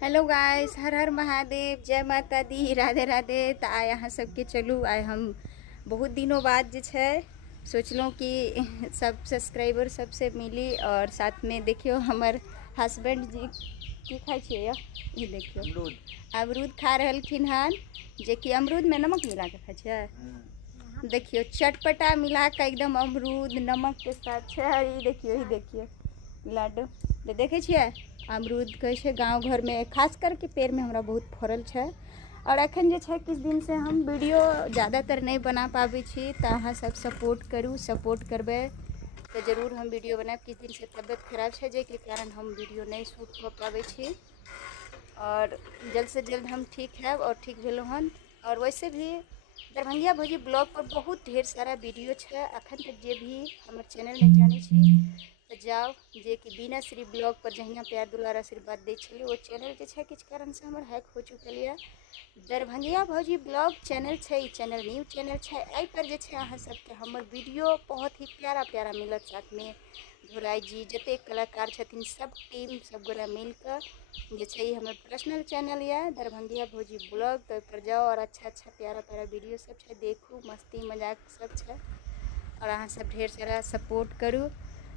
Hello guys, हर हर महादेव, जय माता दी, राधे राधे। तो आए अहाँ सबके चलू आए हम बहुत दिनों बाद जे छै सोचलहुँ कि सब सब्सक्राइबर सबसे मिली और साथ में देखियो हमर हस्बैंड जी की खाइ छियै ये देखियो अमरूद खा रहलखिन हन, जे कि अमरूद में नमक मिला के खाइ छियै। देखियो चटपटा मिला के एकदम अमरूद नमक के साथ छै। ये देखियो लाडू तो देखे छियै अमरूद कहै छै गाँव घर में खास करके पेड़ में हमरा बहुत फड़ल छै। और अखन जे छै किछु दिन से हम वीडियो ज़्यादातर नहीं बना पाबै छी, तो अहाँ सब सपोर्ट करू, सपोर्ट करबै तो जरूर हम वीडियो बनाएब। किछु दिन से तबियत खराब छै जेके कारण हम वीडियो नहीं शूट कऽ पाबै छी और जल्द से जल्द हम ठीक हैब और ठीक भेलहुँ हन। और वैसे भी दरभंगिया भौजी ब्लॉग पर बहुत ढेर सारा वीडियो छै। अखन तक जे भी हमर चैनल नहीं जानै छी तो जाओ, जे कि बीना श्री ब्लॉग पर जहिया प्यार दुलार आशीर्वाद दै छलिए वो चैनल जे छै किछु कारण से हमर हैक हो चुकल है। दरभंगिया भौजी ब्लॉग चैनल छै, ई चैनल न्यू चैनल छै। एहि पर जे छै अहाँ सबके हमर वीडियो बहुत ही प्यारा प्यारा मिलत। साथ में धोराई जी जते कलाकार छथिन सब टीम सब गोरा मिलकर जे छै ई हमर पर्सनल चैनल है दरभंगिया भौजी ब्लॉग। तो पर जाओ और अच्छा अच्छा प्यारा प्यारा वीडियो सब छै, देखू, मस्ती मजाक सब छै और अहाँ सब ढेर सारा सपोर्ट करू।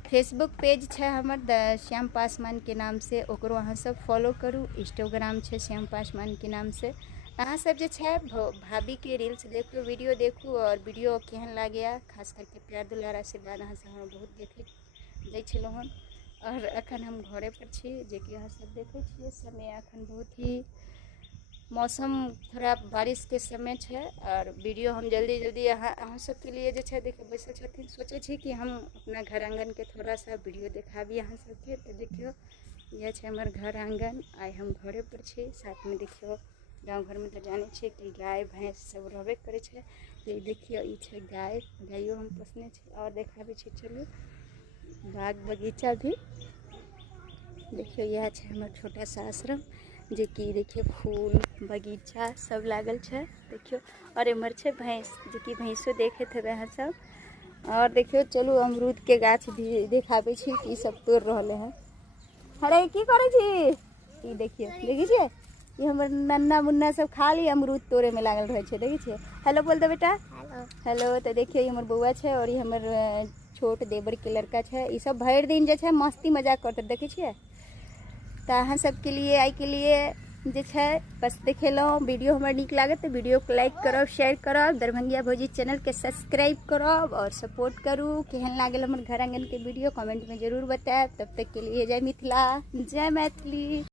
फेसबुक पेज छै हमर द श्याम पासवान के नाम से, ओकरो अहाँ सब फॉलो करू। इंस्टाग्राम छै श्याम पासवान के नाम से। अहाँ सब जे छै भाभी के रील्स देखू, वीडियो देखू और वीडियो केहन लागैया खास करके प्यार दुलार आशीर्वाद अहाँ सब हमरा बहुत देखे दै छलहुँ हन। और अखन हम घरे पर छी, जे कि अहाँ सब देखे छियै समय अखन बहुत ही मौसम थोड़ा बारिश के समय है। और वीडियो हम जल्दी जल्दी अहाँ सबके लिए जे है देखिए बैसल छथिन, सोचे छी कि हम अपना घर आंगन के थोड़ा सा वीडियो दिखाबी अहाँ सबके। तो देखियो यह है हमार घर आंगन, आइ हम घरे पर छी। साथ में देखियो गाँव घर में तो जाने छे कि गाय भैंस सब रहबे करे छे। तो देखियो ई छे गाय, गायो हम पोसने छी और देखाबे छी। चलू बाग बगीचा भी देखियो, यह है हमार छोटा सा आश्रम, जे कि देखियो फूल बगीचा सब लागल है देखियो। और एमर छे भैंस, जे कि भैंसो देखत हेबे अहाँ सब। और देखियो चलू अमरूद के गाछ भी देखाबे छी कि सब तोड़ रहले हैं। अरे की करे छी, ई देखियो देखी छे ये हमर नन्ना मुन्ना सब खाली अमरूद तोड़े में लागल रहे छे, देखी छे। हेलो बोल दे बेटा, हेलो हेलो। तो देखियो ये हमर बउआ छे और ये हमर छोट देवर के लड़का छे। ई सब भर दिन जे छे मस्ती मजाक करते देखी छे। तो अहाँ सबके लिए आई के लिए जे छै बस देखेलहुँ वीडियो हमरा नीक लागत तो वीडियो को लाइक करब, शेयर करब, दरभंगिया भौजी चैनल के सब्सक्राइब करब और सपोर्ट करू। केहन लागल हमर घर आंगन के वीडियो कमेंट में जरूर बताएब। तब तक के लिए जय मिथिला, जय मैथिली।